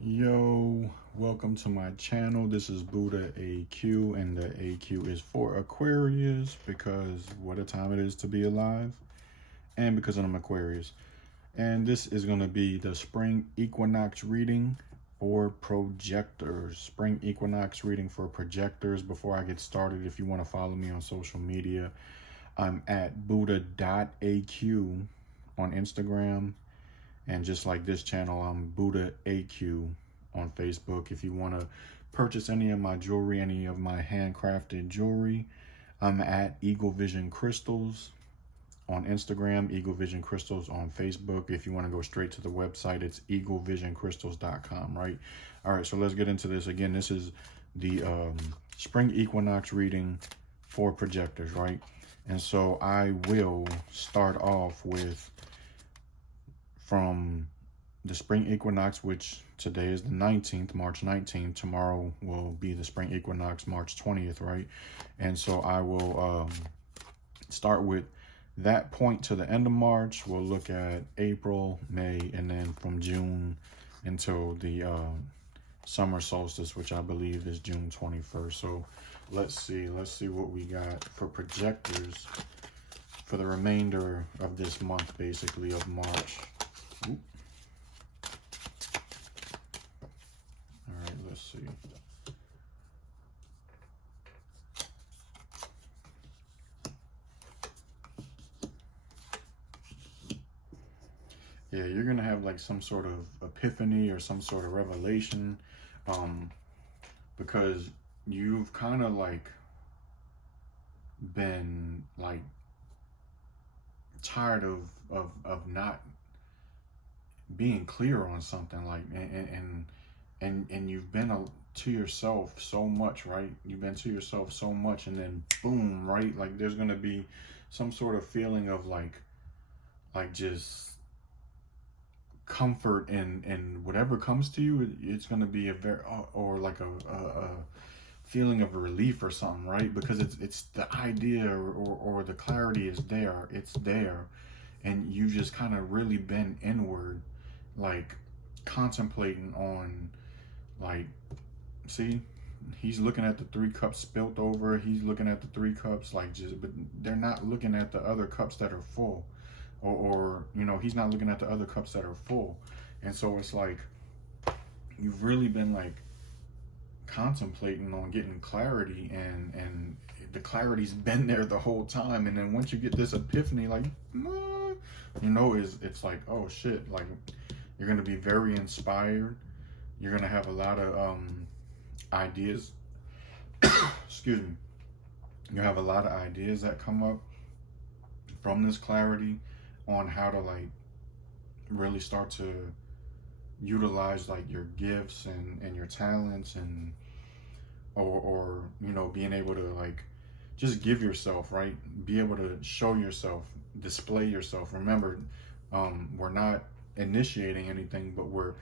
Yo, welcome to my channel. This is Buddha AQ, and the AQ is for Aquarius because what a time it is to be alive, and because I'm Aquarius. And this is going to be the spring equinox reading for projectors. Spring equinox reading for projectors. Before I get started, if you want to follow me on social media, I'm at buddha.aq on Instagram. And just like this channel, I'm Buddha AQ on Facebook. If you want to purchase any of my jewelry, any of my handcrafted jewelry, I'm at Eagle Vision Crystals on Instagram, Eagle Vision Crystals on Facebook. If you want to go straight to the website, it's eaglevisioncrystals.com, right? All right, so let's get into this. Again, this is the spring equinox reading for projectors, right? And so I will start off with from the spring equinox, which today is the 19th, March 19th. Tomorrow will be the spring equinox, March 20th, right? And so I will start with that point to the end of March. We'll look at April, May, and then from June until the summer solstice, which I believe is June 21st. So let's see what we got for projectors for the remainder of this month, basically, of March. Oop. All right, let's see. Yeah, you're gonna have like some sort of epiphany or some sort of revelation, because you've kind of like been like tired of not being clear on something, like and you've been to yourself so much, right? You've been to yourself so much, and then boom, right? Like there's gonna be some sort of feeling of like just comfort and whatever comes to you. It's gonna be a very or like a feeling of relief or something, right? Because it's the idea or the clarity is there. It's there, and you've just kind of really been inward, like contemplating on, like, see, he's looking at the 3 cups spilt over. He's looking at the 3 cups, like, just, but they're not looking at the other cups that are full, or you know, he's not looking at the other cups that are full. And so it's like you've really been like contemplating on getting clarity, and the clarity's been there the whole time. And then once you get this epiphany, like, you know, it's like, oh shit, like you're gonna be very inspired. You're gonna have a lot of ideas. Excuse me. You have a lot of ideas that come up from this clarity on how to like really start to utilize like your gifts and your talents, and or you know, being able to like just give yourself, right? Be able to show yourself, display yourself. Remember, we're not initiating anything, but we're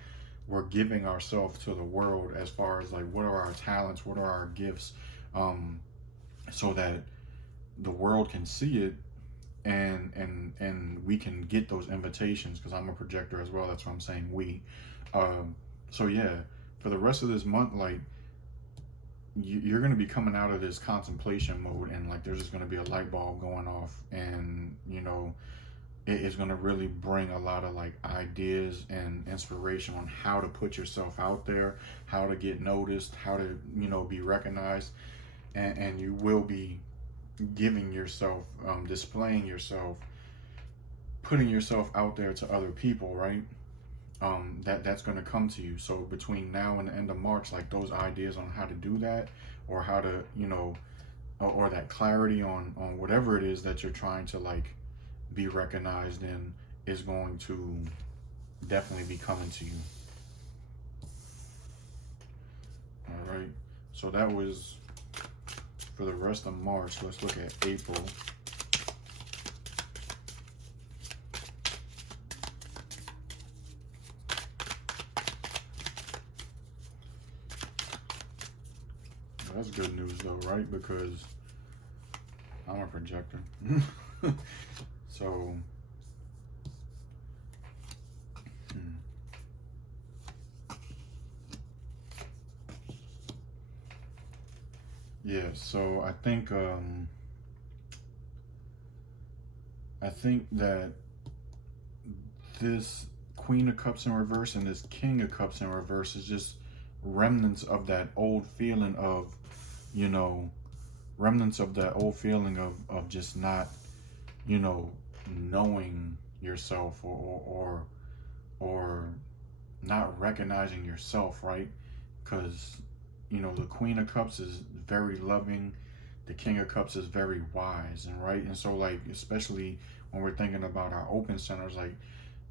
giving ourselves to the world, as far as like what are our talents, what are our gifts, so that the world can see it, and we can get those invitations, because I'm a projector as well. That's what I'm saying, we. So yeah, for the rest of this month, like you're going to be coming out of this contemplation mode, and like there's just going to be a light bulb going off, and you know, it is going to really bring a lot of like ideas and inspiration on how to put yourself out there, how to get noticed, how to, you know, be recognized, and you will be giving yourself, displaying yourself, putting yourself out there to other people, right? That's going to come to you. So between now and the end of March, like those ideas on how to do that, or how to, you know, or that clarity on whatever it is that you're trying to like be recognized in, is going to definitely be coming to you. All right, so that was for the rest of March. Let's look at April. That's good news though, right? Because I'm a projector. So Yeah, so I think that this Queen of Cups in reverse and this King of Cups in reverse is just remnants of that old feeling of, you know, remnants of that old feeling of just not, you know, knowing yourself, or not recognizing yourself, right? Because, you know, the Queen of Cups is very loving, the King of Cups is very wise, and right, and so like, especially when we're thinking about our open centers, like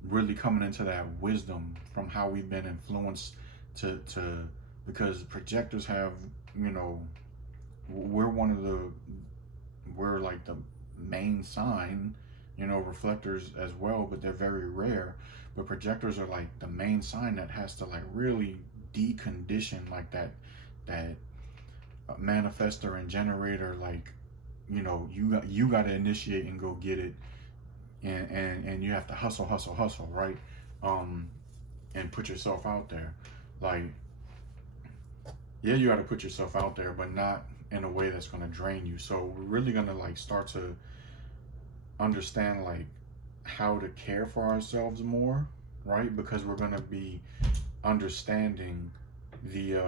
really coming into that wisdom from how we've been influenced to because projectors have, you know, we're one of the, we're like the main sign, you know, reflectors as well, but they're very rare. But projectors are like the main sign that has to like really decondition like that manifestor and generator, like, you know, you got to initiate and go get it, and you have to hustle, right? um and put yourself out there, like, yeah, you got to put yourself out there, but not in a way that's going to drain you. So we're really going to like start to understand like how to care for ourselves more, right? Because we're going to be understanding the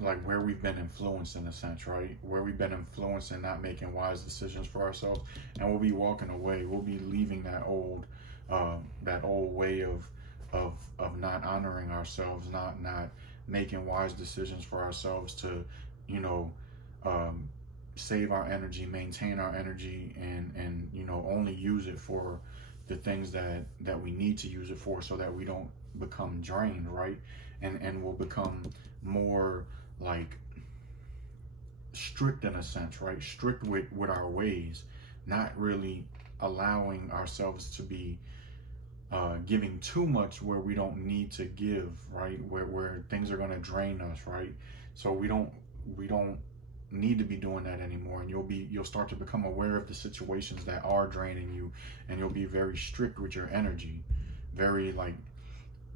like where we've been influenced in a sense, right? Where we've been influenced and not making wise decisions for ourselves, and we'll be walking away. We'll be leaving that old way of not honoring ourselves, not making wise decisions for ourselves to, you know, um, save our energy, maintain our energy, and you know, only use it for the things that we need to use it for, so that we don't become drained, right? And we'll become more like strict in a sense, right? Strict with our ways, not really allowing ourselves to be giving too much where we don't need to give, right? Where things are going to drain us, right? So we don't need to be doing that anymore, and you'll start to become aware of the situations that are draining you, and you'll be very strict with your energy, very like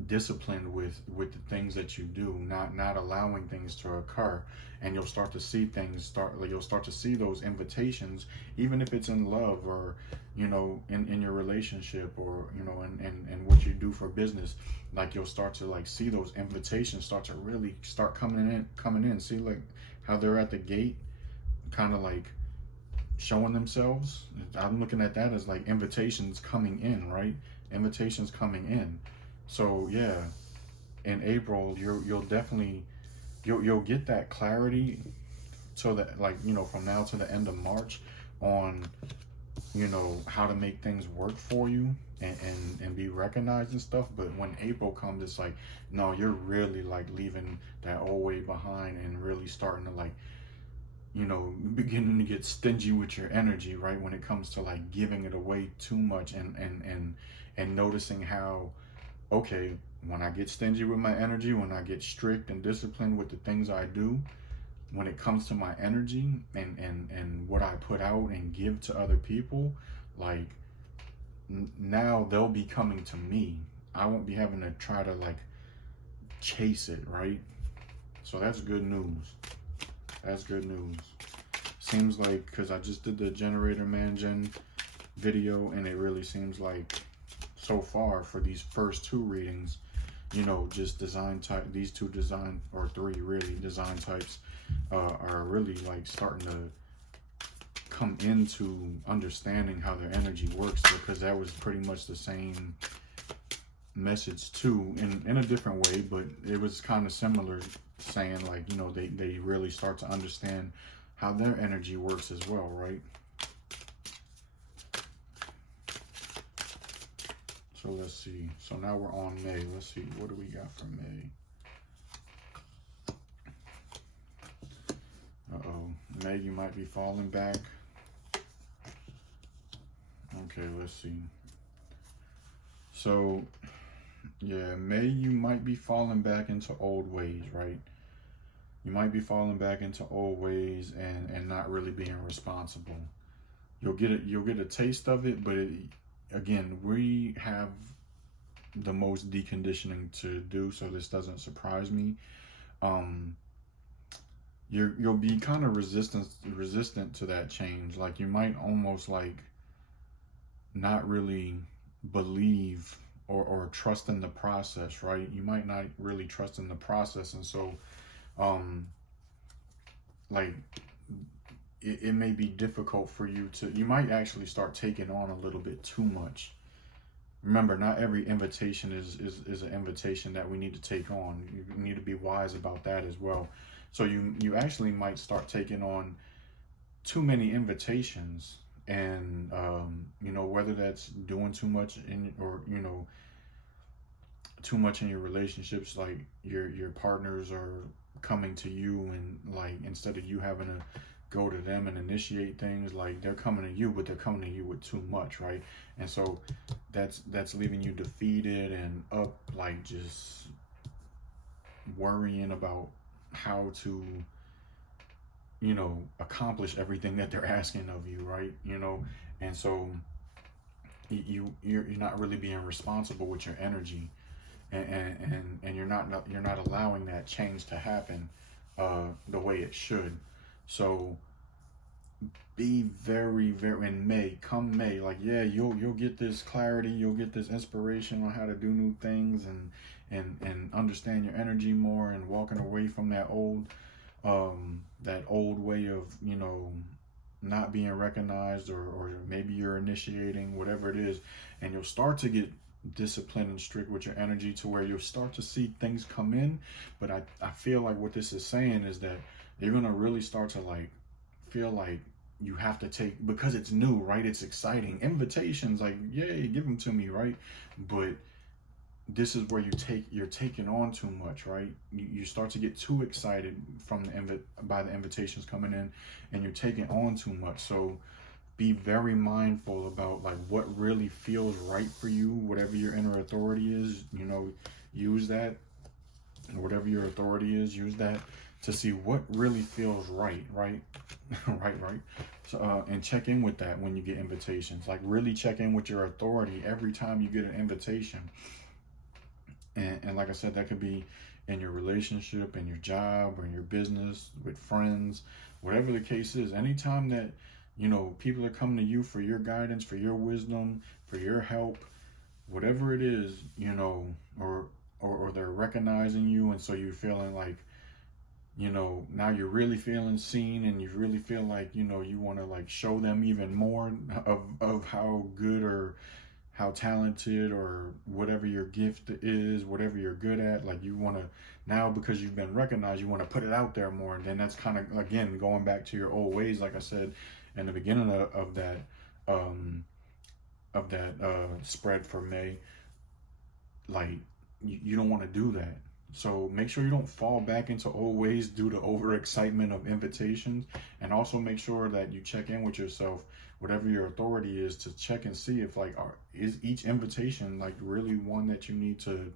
disciplined with the things that you do, not allowing things to occur. And you'll start to see things start like, you'll start to see those invitations, even if it's in love, or, you know, in your relationship, or, you know, in what you do for business. Like, you'll start to like see those invitations start to really start coming in. See like how they're at the gate, kind of like showing themselves. I'm looking at that as like invitations coming in, right? Invitations coming in. So yeah, in April, you'll definitely you'll get that clarity, so that, like, you know, from now to the end of March, on, you know, how to make things work for you, and be recognized and stuff. But when April comes, it's like, no, you're really like leaving that old way behind, and really starting to like, you know, beginning to get stingy with your energy, right? When it comes to like giving it away too much, and noticing how, okay, when I get stingy with my energy, when I get strict and disciplined with the things I do, when it comes to my energy, and what I put out and give to other people, like, now they'll be coming to me. I won't be having to try to like chase it, right? So that's good news. That's good news. Seems like, because I just did the generator man gen video, and it really seems like, so far, for these first two readings, you know, just design type, these two design, or three really design types, are really like starting to come into understanding how their energy works, because that was pretty much the same message too, in a different way, but it was kind of similar, saying like, you know, they really start to understand how their energy works as well, right? So let's see. So now we're on May. Let's see. What do we got for May? Uh-oh. May, you might be falling back. Okay, let's see. So, yeah, May, you might be falling back into old ways, right? You might be falling back into old ways, and not really being responsible. You'll get a taste of it, but again, we have the most deconditioning to do, so this doesn't surprise me. Um, you'll be kind of resistant to that change. Like you might almost like not really believe or trust in the process, right? You might not really trust in the process, and so um like it may be difficult for you to, you might actually start taking on a little bit too much. Remember, not every invitation is an invitation that we need to take on. You need to be wise about that as well. So you actually might start taking on too many invitations, and whether that's doing too much in, or too much in your relationships, like your partners are coming to you, and like instead of you having to go to them and initiate things, like they're coming to you, but they're coming to you with too much, right? And so that's leaving you defeated and up, like just worrying about how to accomplish everything that they're asking of you, right? And so you're not really being responsible with your energy, and you're not allowing that change to happen the way it should. So be very, very, in May, come May, like, yeah, you'll get this clarity, you'll get this inspiration on how to do new things, and understand your energy more, and walking away from that old way of not being recognized, or maybe you're initiating whatever it is, and you'll start to get disciplined and strict with your energy, to where you'll start to see things come in. But I feel like what this is saying is that you're gonna really start to like feel like you have to take, because it's new, right? It's exciting. Invitations, like, yay, give them to me, right? But this is where you're taking on too much, right? You start to get too excited from by the invitations coming in, and you're taking on too much. So be very mindful about like what really feels right for you. Whatever your inner authority is, use that. Whatever your authority is, use that to see what really feels right. Right. So and check in with that when you get invitations. Like, really check in with your authority every time you get an invitation. And like I said, that could be in your relationship, in your job, or in your business, with friends, whatever the case is. Anytime that people are coming to you for your guidance, for your wisdom, for your help, whatever it is, or they're recognizing you, and so you're feeling like, now you're really feeling seen, and you really feel like, you want to like show them even more of how good or how talented or whatever your gift is, whatever you're good at. Like, you want to, now because you've been recognized, you want to put it out there more. And then that's kind of, again, going back to your old ways, like I said in the beginning of that spread for May. Like, you don't want to do that. So make sure you don't fall back into old ways due to overexcitement of invitations. And also make sure that you check in with yourself, whatever your authority is, to check and see if like, is each invitation like really one that you need to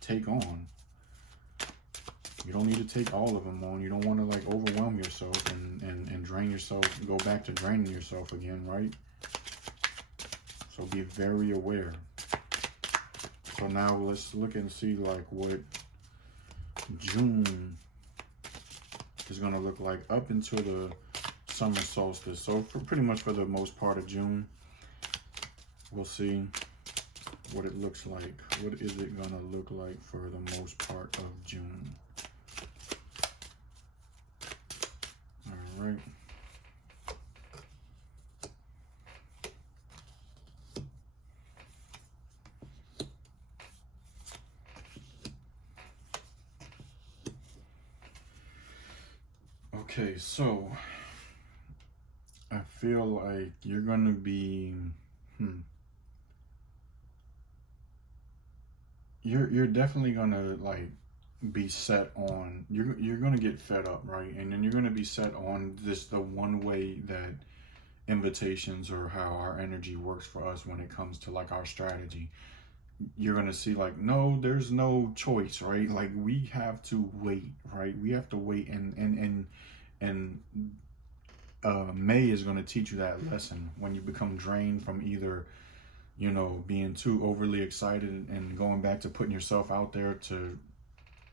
take on. You don't need to take all of them on. You don't want to like overwhelm yourself and drain yourself, go back to draining yourself again, right? So be very aware. So now let's look and see like what June is going to look like up until the summer solstice. So pretty much for the most part of June, we'll see what it looks like. What is it going to look like for the most part of June? All right. Okay, so I feel like you're gonna be, you're definitely gonna like be set on, you're gonna get fed up, right? And then you're gonna be set on the one way that invitations, or how our energy works for us when it comes to like our strategy. You're gonna see like, no, there's no choice, right? Like, we have to wait, right? We have to wait, and May is going to teach you that lesson. When you become drained from either, being too overly excited and going back to putting yourself out there to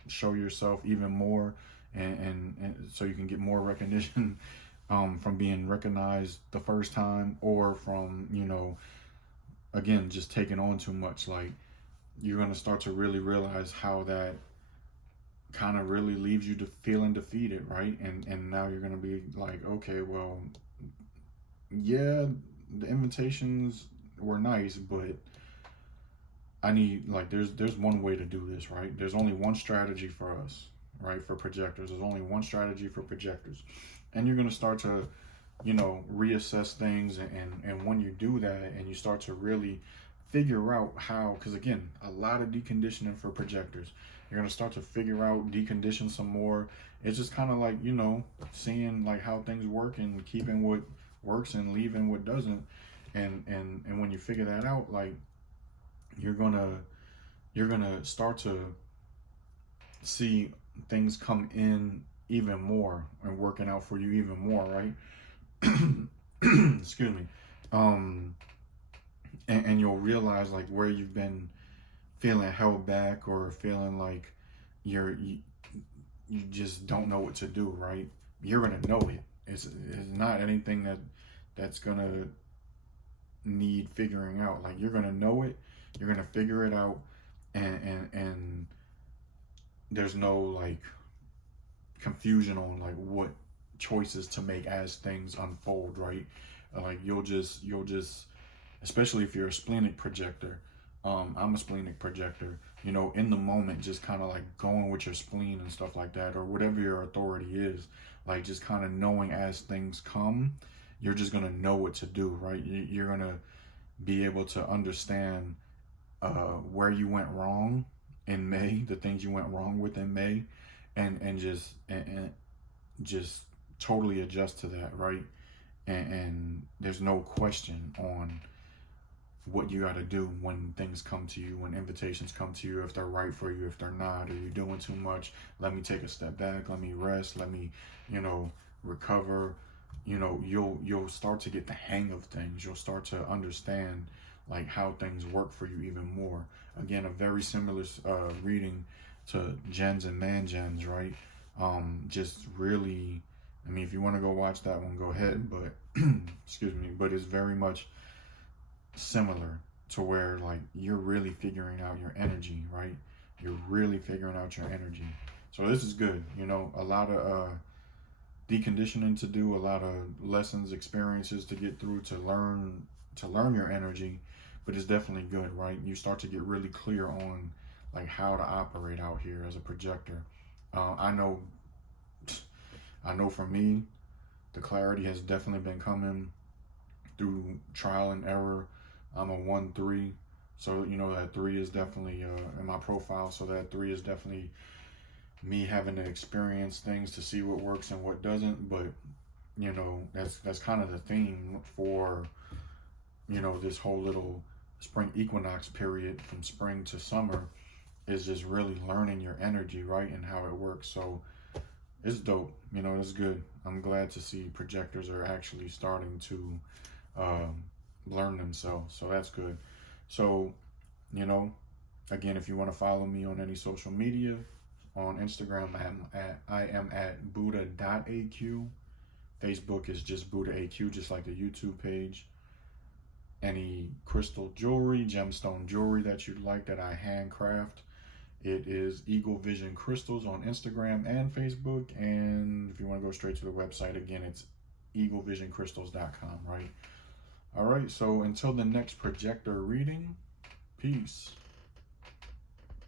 show yourself even more and so you can get more recognition from being recognized the first time, or from, again, just taking on too much. Like, you're going to start to really realize how that kind of really leaves you to feeling defeated, right? And now you're going to be like, okay, well, yeah, the invitations were nice, but I need, like, there's one way to do this, right? There's only one strategy for us, right? For projectors, there's only one strategy for projectors, and you're gonna start to, reassess things, and when you do that, and you start to really figure out how, because again, a lot of deconditioning for projectors. You're gonna start to figure out, decondition some more. It's just kind of like, seeing like how things work and keeping what works and leaving what doesn't, and when you figure that out, like, you're gonna start to see things come in even more and working out for you even more, right? Excuse me. um and you'll realize, like, where you've been feeling held back, or feeling like you just don't know what to do, right? You're gonna know it. It's not anything that's gonna need figuring out. Like, you're gonna know it, you're gonna figure it out, and there's no, like, confusion on, like, what choices to make as things unfold, right? Like, you'll just, especially if you're a splenic projector. I'm a splenic projector. In the moment, just kind of like going with your spleen and stuff like that, or whatever your authority is, like, just kind of knowing as things come. You're just gonna know what to do, right? You're gonna be able to understand where you went wrong in May, the things you went wrong with in May, and just totally adjust to that, right? And there's no question on what you got to do when things come to you, when invitations come to you, if they're right for you, if they're not. Are you doing too much? Let me take a step back. Let me rest. Let me, recover. You'll start to get the hang of things. You'll start to understand, like, how things work for you even more. Again, a very similar reading to gens and mangens, right? Just really, I mean, if you want to go watch that one, go ahead. But excuse me, but it's very much similar, to where, like, you're really figuring out your energy, right? You're really figuring out your energy. So this is good. A lot of deconditioning to do, a lot of lessons, experiences to get through, to learn your energy. But it's definitely good, right? You start to get really clear on, like, how to operate out here as a projector. I know for me, the clarity has definitely been coming through trial and error. I'm a 1-3, so that 3 is definitely in my profile. So that 3 is definitely me having to experience things to see what works and what doesn't. But that's kind of the theme for this whole little spring equinox period, from spring to summer, is just really learning your energy, right, and how it works. So it's dope. It's good. I'm glad to see projectors are actually starting to learn themselves. So that's good. So, again, if you want to follow me on any social media, on Instagram, I am at Buddha.aq. Facebook is just BuddhaAQ, just like the YouTube page. Any crystal jewelry, gemstone jewelry that you'd like that I handcraft, it is Eagle Vision Crystals on Instagram and Facebook. And if you want to go straight to the website, again, it's eaglevisioncrystals.com, right? All right, so until the next projector reading, peace.